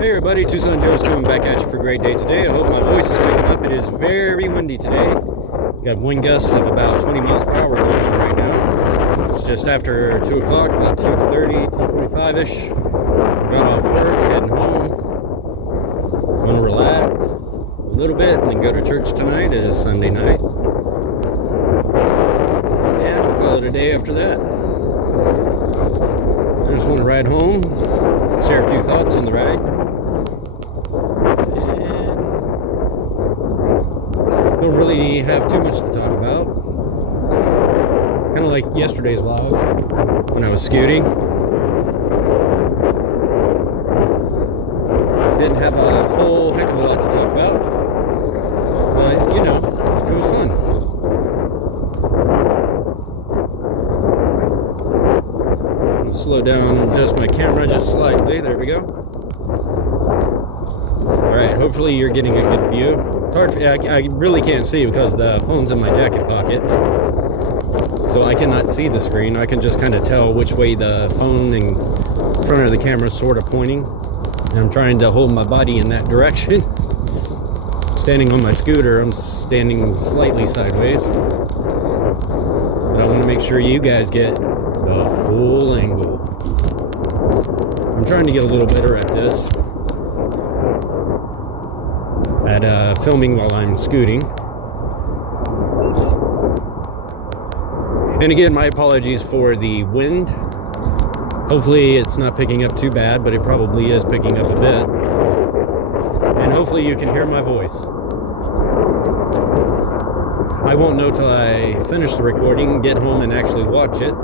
Hey everybody, Tucson Joe is coming back at you for a great day today. I hope my voice is picking up. It is very windy today. Got wind gusts of about 20 miles per hour going on right now. It's just after 2 o'clock, about 2:30, 2:45-ish. Got off work, heading home. Gonna relax a little bit and then go to church tonight. It is Sunday night. And we'll call it a day after that. I just want to ride home, share a few thoughts on the ride. Don't really have too much to talk about. Kind of like yesterday's vlog when I was scooting. Didn't have a whole heck of a lot to talk about, but you know, it was fun. I'll slow down and adjust my camera just slightly. There we go. Alright, hopefully you're getting a good view. It's hard, I really can't see because the phone's in my jacket pocket. So I cannot see the screen. I can just kind of tell which way the phone and front of the camera is sort of pointing. And I'm trying to hold my body in that direction. Standing on my scooter, I'm standing slightly sideways. But I want to make sure you guys get the full angle. I'm trying to get a little better at this. At filming while I'm scooting. And again, my apologies for the wind. Hopefully it's not picking up too bad, but it probably is picking up a bit. And hopefully you can hear my voice. I won't know till I finish the recording, get home and actually watch it.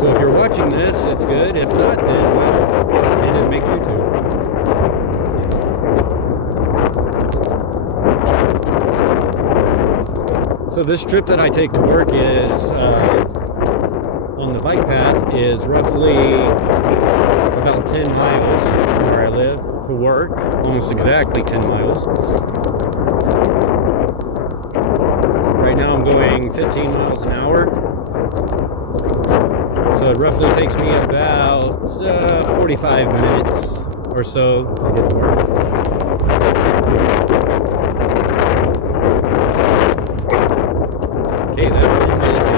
So if you're watching this, it's good. If not, then well, I didn't make YouTube. So this trip that I take to work is, on the bike path, is roughly about 10 miles from where I live to work. Almost exactly 10 miles. Right now I'm going 15 miles an hour. So it roughly takes me about 45 minutes or so to get to work. Okay, that really is it.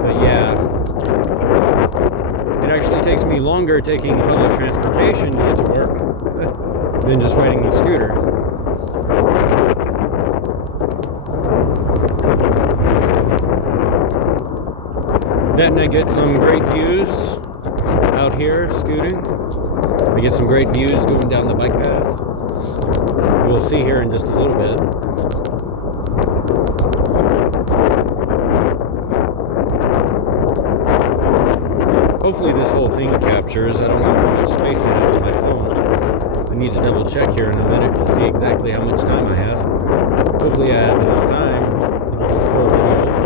But yeah, it actually takes me longer taking public transportation to get to work than just riding the scooter. Then I get some great views out here scooting. I get some great views going down the bike path. We'll see here in just a little bit. Hopefully this whole thing captures. I don't know how much space I have on my phone. I need to double check here in a minute to see exactly how much time I have. Hopefully I have enough time to get this full video.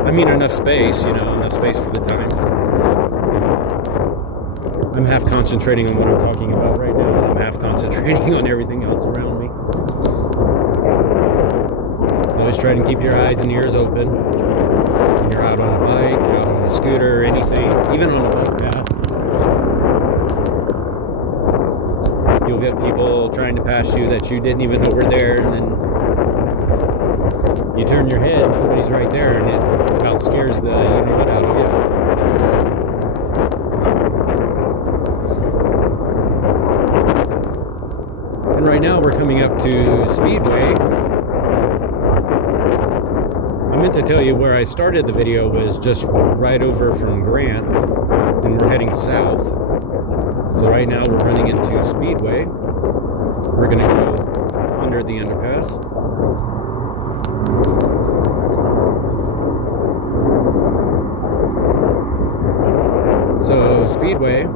I mean enough space, you know, enough space for the time. I'm half concentrating on what I'm talking about right now. I'm half concentrating on everything else around me. Always try to keep your eyes and ears open. When you're out on a bike, out on a scooter, anything, even on a bike path. You'll get people trying to pass you that you didn't even know were there, and then you turn your head and somebody's right there, and it about scares the you-know-what out of you. And right now we're coming up to Speedway. I meant to tell you where I started the video was just right over from Grant, and we're heading south. So right now we're running into Speedway. We're gonna go under the underpass. So Speedway,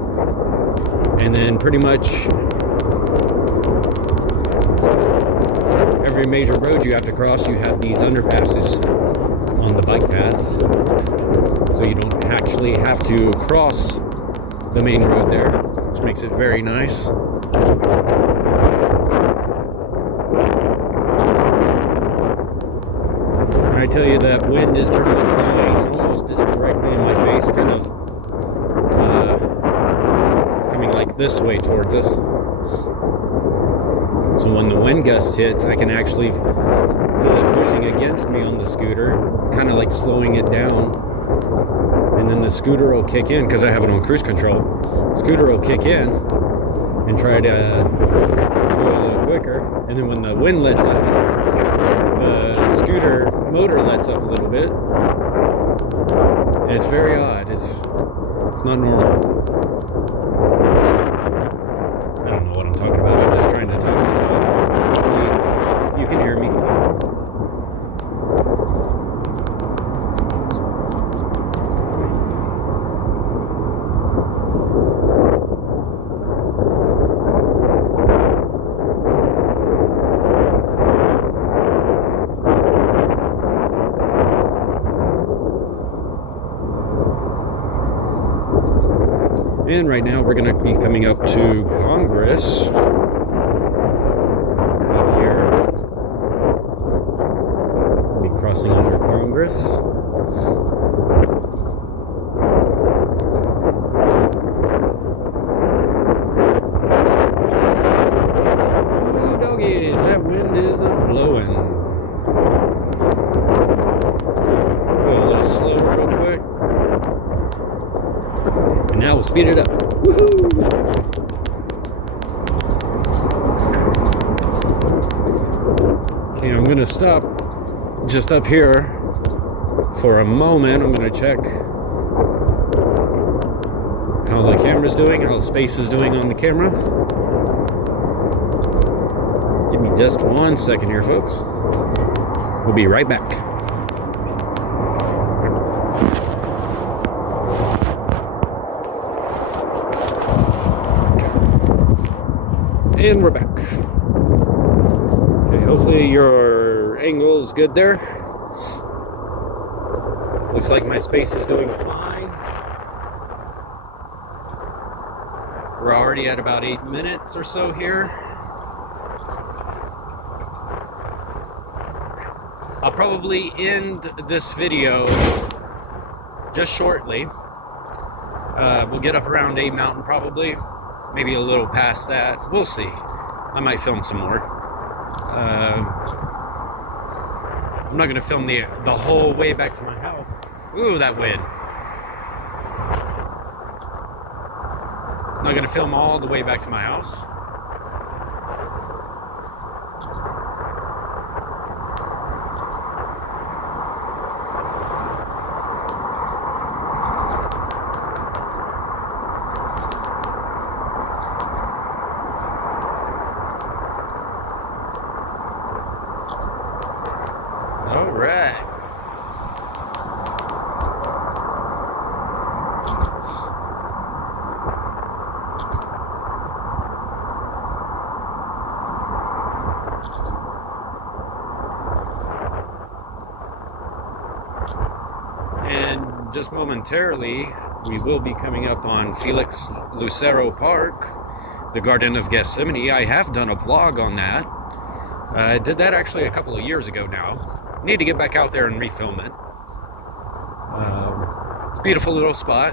and then pretty much every major road you have to cross, you have these underpasses on the bike path. So you don't actually have to cross the main road there. makes it very nice. When I tell you that wind is pretty much blowing almost directly in my face, kind of coming like this way towards us. So when the wind gust hits, I can actually feel it pushing against me on the scooter, kind of like slowing it down. And then the scooter will kick in, because I have it on cruise control. Scooter will kick in and try to go a little quicker. And then when the wind lets up, the scooter motor lets up a little bit. And it's very odd. It's not normal. I don't know what I'm talking about. I'm just trying to talk to talk. Hopefully you can hear me. And right now we're going to be coming up to Congress up here. We'll be crossing under Congress. Ooh, doggies, that wind is blowing. Go a little slower real quick. And now we'll speed it up. Woohoo! Okay, I'm gonna stop just up here for a moment. I'm gonna check how the camera's doing, how the space is doing on the camera. Give me just 1 second here, folks. We'll be right back. And we're back. Okay, hopefully your angle is good there. Looks like my space is doing fine. We're already at about 8 minutes or so here. I'll probably end this video just shortly. We'll get up around A Mountain probably. Maybe a little past that. We'll see. I might film some more. I'm not going to film the whole way back to my house. Ooh, that wind. I'm not going to film all the way back to my house. All right. And just momentarily, we will be coming up on Felix Lucero Park, the Garden of Gethsemane. I have done a vlog on that. I did that actually a couple of years ago now. Need to get back out there and refilm it. It's a beautiful little spot.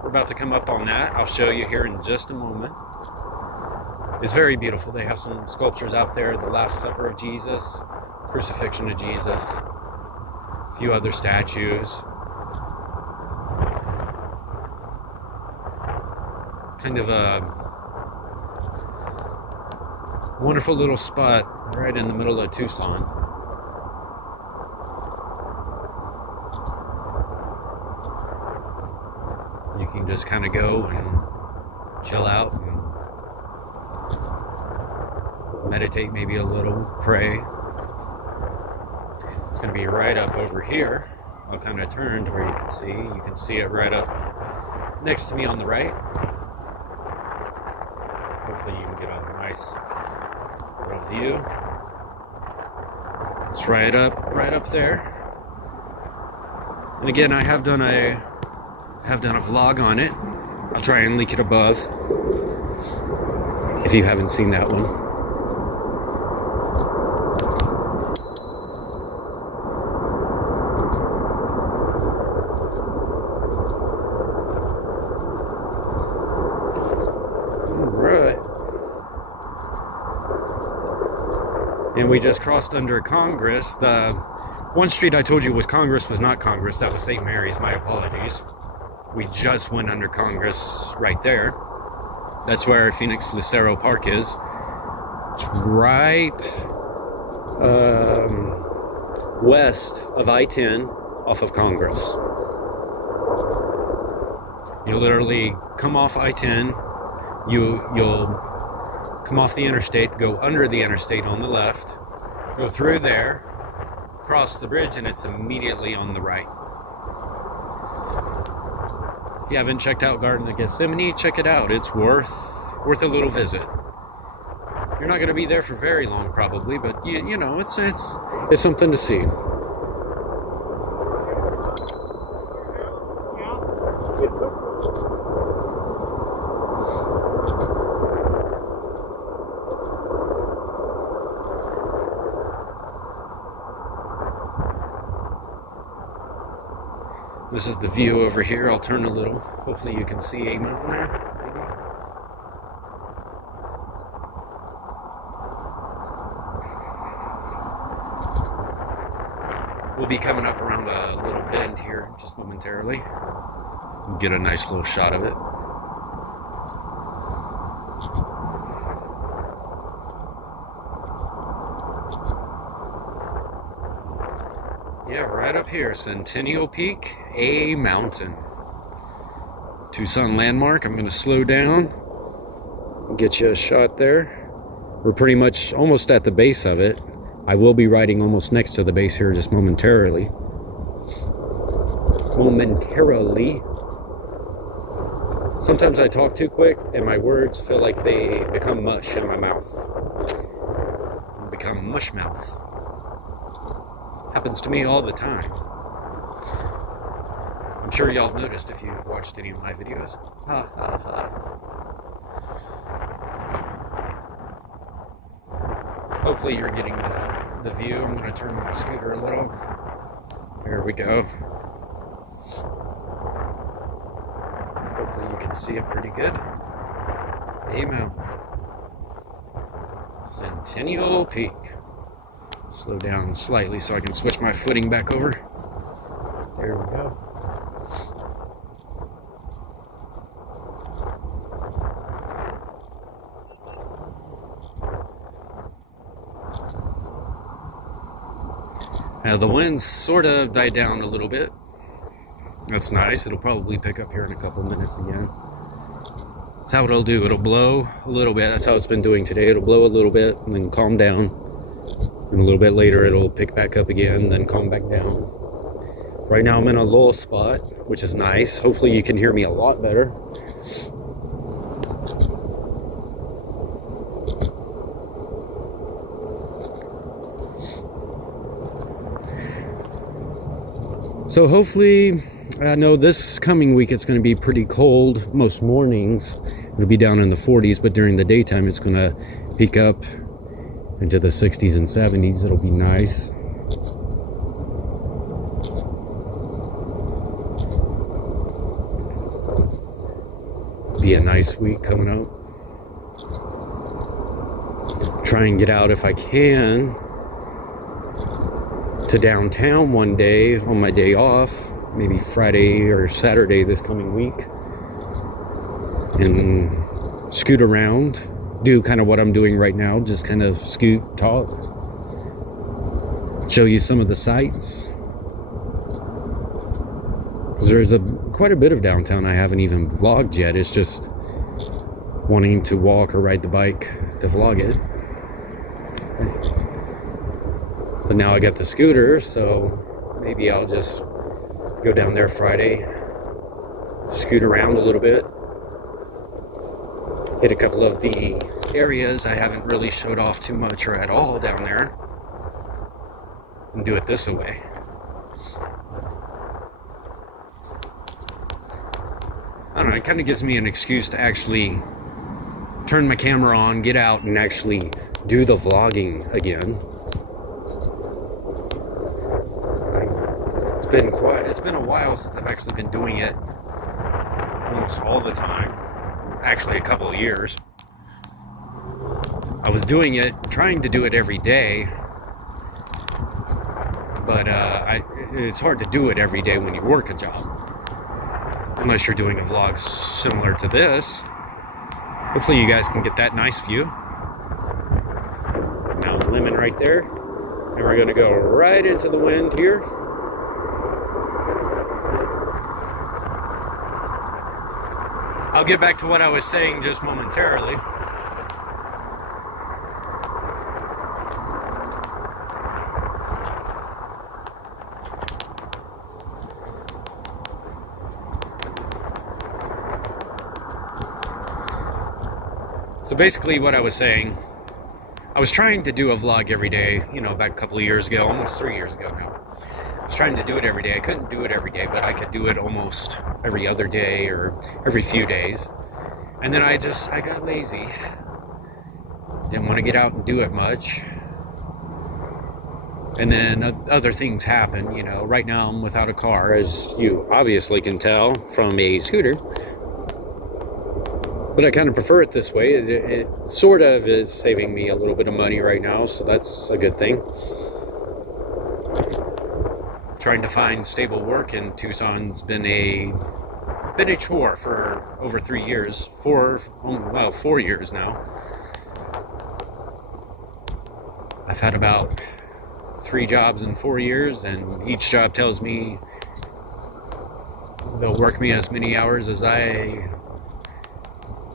We're about to come up on that. I'll show you here in just a moment. It's very beautiful. They have some sculptures out there. The Last Supper of Jesus, Crucifixion of Jesus, a few other statues. Kind of a wonderful little spot right in the middle of Tucson. You can just kind of go and chill out and meditate maybe a little, pray. It's going to be right up over here. I'll kind of turn to where you can see. You can see it right up next to me on the right. Hopefully you can get a nice view. It's right up there. And again, I have done a vlog on it. I'll try and link it above if you haven't seen that one. Alright. And we just crossed under Congress. The one street I told you was Congress was not Congress. That was St. Mary's. My apologies. We just went under Congress right there. That's where Phoenix Lucero Park is. It's right west of I-10 off of Congress. You literally come off I-10, you'll come off the interstate, go under the interstate on the left, go through there, cross the bridge, and it's immediately on the right. If you haven't checked out Garden of Gethsemane, check it out. It's worth a little visit. You're not going to be there for very long, probably, but you know, it's something to see. This is the view over here. I'll turn a little. Hopefully you can see a mountain there. Maybe. We'll be coming up around a little bend here just momentarily. Get a nice little shot of it. Yeah, right up here, Sentinel Peak, a mountain. Tucson landmark. I'm going to slow down and get you a shot there. We're pretty much almost at the base of it. I will be riding almost next to the base here just momentarily. Sometimes I talk too quick and my words feel like they become mush in my mouth. Become mush mouth. Happens to me all the time. I'm sure y'all have noticed if you've watched any of my videos. Ha ha ha. Hopefully you're getting the view. I'm going to turn my scooter a little. There we go. Hopefully you can see it pretty good. Amen. Sentinel Peak. Slow down slightly so I can switch my footing back over. There we go. Now the winds sort of died down a little bit. That's nice. It'll probably pick up here in a couple minutes again. That's how it'll do. It'll blow a little bit. That's how it's been doing today. It'll blow a little bit and then calm down. And a little bit later it'll pick back up again, then calm back down. Right now I'm in a lull spot, which is nice. Hopefully you can hear me a lot better. So hopefully, I know this coming week it's going to be pretty cold. Most mornings it'll be down in the 40s, but during the daytime it's going to peak up into the 60s and 70s. It'll be nice. Be a nice week coming up. Try and get out if I can to downtown one day on my day off, maybe Friday or Saturday this coming week, and scoot around. Do kind of what I'm doing right now, just kind of scoot, talk, show you some of the sights. Because there's quite a bit of downtown I haven't even vlogged yet. It's just wanting to walk or ride the bike to vlog it. But now I got the scooter, so maybe I'll just go down there Friday, scoot around a little bit, hit a couple of the areas I haven't really showed off too much or at all down there, and do it this way. I don't don't know, it kind of gives me an excuse to actually turn my camera on, get out, and actually do the vlogging again. It's been a while since I've actually been doing it almost all the time. Actually, a couple of years. I was doing it, trying to do it every day, but it's hard to do it every day when you work a job, unless you're doing a vlog similar to this. Hopefully you guys can get that nice view. Mount Lemmon right there, and we're going to go right into the wind here. I'll get back to what I was saying just momentarily. So basically what I was saying, I was trying to do a vlog every day, you know, back a couple of years ago, almost 3 years ago now. I was trying to do it every day. I couldn't do it every day, but I could do it almost every other day or every few days. And then I got lazy. Didn't want to get out and do it much. And then other things happen, you know. Right now I'm without a car, as you obviously can tell from a scooter. But I kind of prefer it this way. It sort of is saving me a little bit of money right now, so that's a good thing. Trying to find stable work in Tucson's been a chore for over 3 years. 4 years now. I've had about 3 jobs in 4 years, and each job tells me they'll work me as many hours as I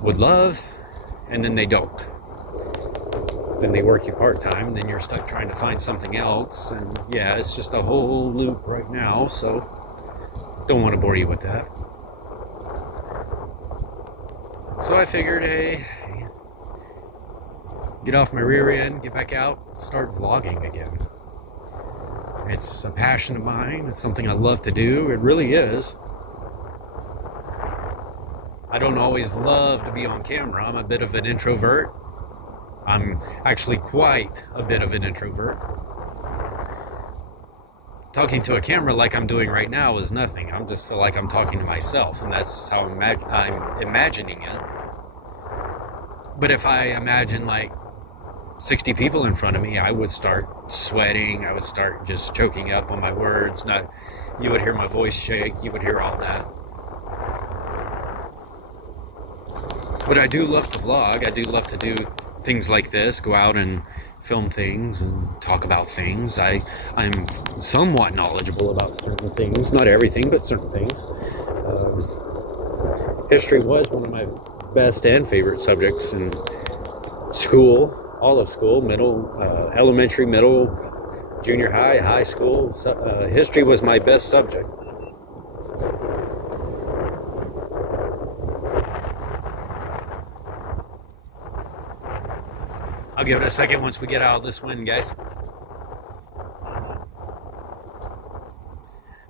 would love, and then they don't. Then they work you part-time, and then you're stuck trying to find something else, and yeah, it's just a whole loop right now, so don't want to bore you with that. So I figured, hey, get off my rear end, get back out, start vlogging again. It's a passion of mine, it's something I love to do, it really is. I don't always love to be on camera. I'm a bit of an introvert. I'm actually quite a bit of an introvert. Talking to a camera like I'm doing right now is nothing. I just feel like I'm talking to myself, and that's how I'm imagining it. But if I imagine like 60 people in front of me, I would start sweating. I would start just choking up on my words. You would hear my voice shake. You would hear all that. But I do love to vlog. I do love to do things like this, go out and film things and talk about things. I'm somewhat knowledgeable about certain things, not everything, but certain things. History was one of my best and favorite subjects in school, all of school, elementary, middle, junior high, high school. History was my best subject. I'll give it a second once we get out of this wind, guys.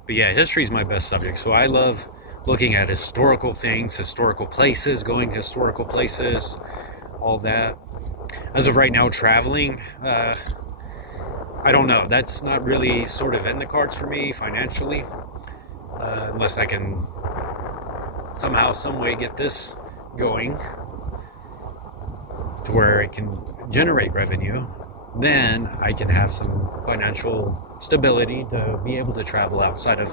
But yeah, history is my best subject, so I love looking at historical things, historical places, going to historical places, all that. As of right now, traveling, I don't know. That's not really sort of in the cards for me financially, unless I can somehow, some way get this going to where it can generate revenue. Then I can have some financial stability to be able to travel outside of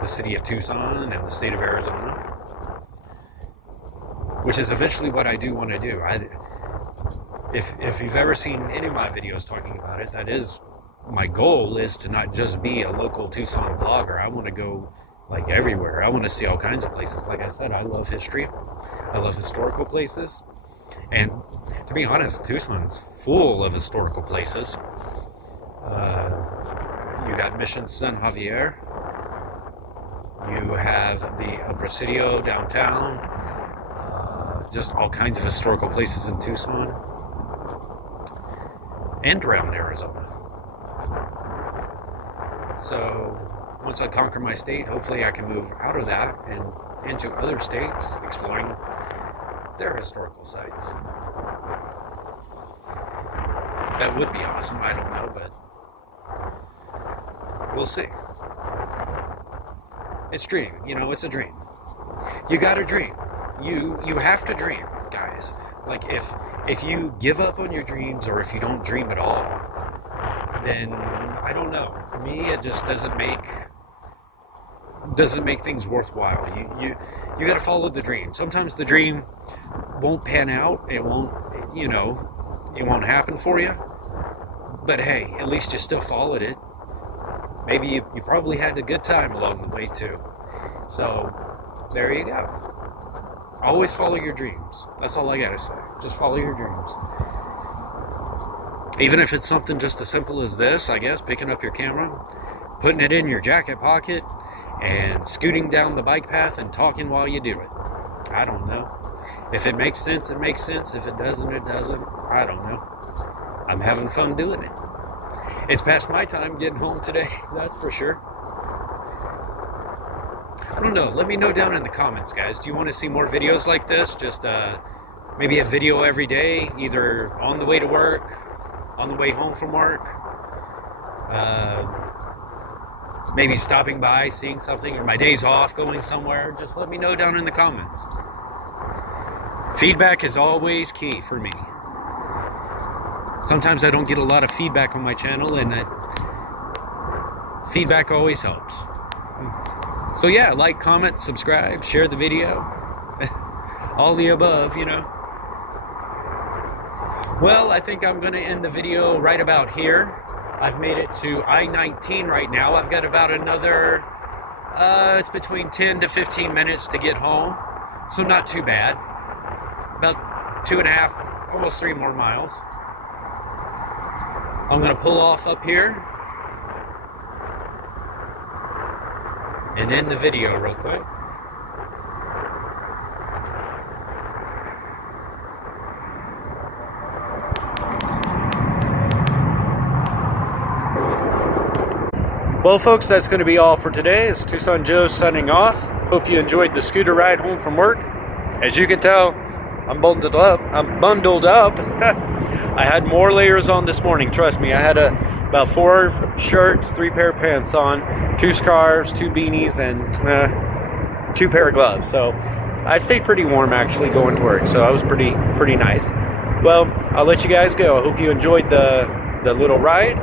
the city of Tucson and the state of Arizona, which is eventually what I do want to do. If you've ever seen any of my videos talking about it, that is my goal, is to not just be a local Tucson vlogger. I want to go like everywhere. I want to see all kinds of places. Like I said, I love history. I love historical places. And to be honest, Tucson's full of historical places. You got Mission San Javier. You have the Presidio downtown. Just all kinds of historical places in Tucson. And around Arizona. So once I conquer my state, hopefully I can move out of that and into other states, exploring their historical sites. That would be awesome. I don't know, but we'll see. It's dream, you know, it's a dream. You gotta dream. You have to dream, guys. Like if you give up on your dreams, or if you don't dream at all, then I don't know. For me, it just doesn't make things worthwhile. You got to follow the dream. Sometimes the dream won't pan out. It won't, you know, it won't happen for you. But hey, at least you still followed it. Maybe you probably had a good time along the way too. So there you go. Always follow your dreams. That's all I gotta say. Just follow your dreams. Even if it's something just as simple as this, I guess, picking up your camera, putting it in your jacket pocket, and scooting down the bike path and talking while you do it. I don't know. If it makes sense, it makes sense. If it doesn't, it doesn't. I don't know. I'm having fun doing it. It's past my time getting home today, that's for sure. I don't know. Let me know down in the comments, guys. Do you want to see more videos like this? Just maybe a video every day, either on the way to work, on the way home from work, maybe stopping by, seeing something, or my days off, going somewhere. Just let me know down in the comments. Feedback is always key for me. Sometimes I don't get a lot of feedback on my channel, and feedback always helps. So yeah, like, comment, subscribe, share the video. All the above, you know. Well, I think I'm going to end the video right about here. I've made it to I-19 right now. I've got about another, it's between 10 to 15 minutes to get home. So not too bad. About 2.5, almost 3 more miles. I'm going to pull off up here and end the video real quick. Well, folks, that's going to be all for today. It's Tucson Joe signing off. Hope you enjoyed the scooter ride home from work. As you can tell, I'm bundled up. I had more layers on this morning, trust me. I had about 4 shirts, 3 pair of pants on, 2 scarves, 2 beanies, and 2 pair of gloves. So I stayed pretty warm actually going to work, so that was pretty nice. Well, I'll let you guys go. I hope you enjoyed the little ride.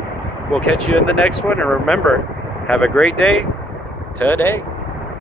We'll catch you in the next one, and remember, have a great day today.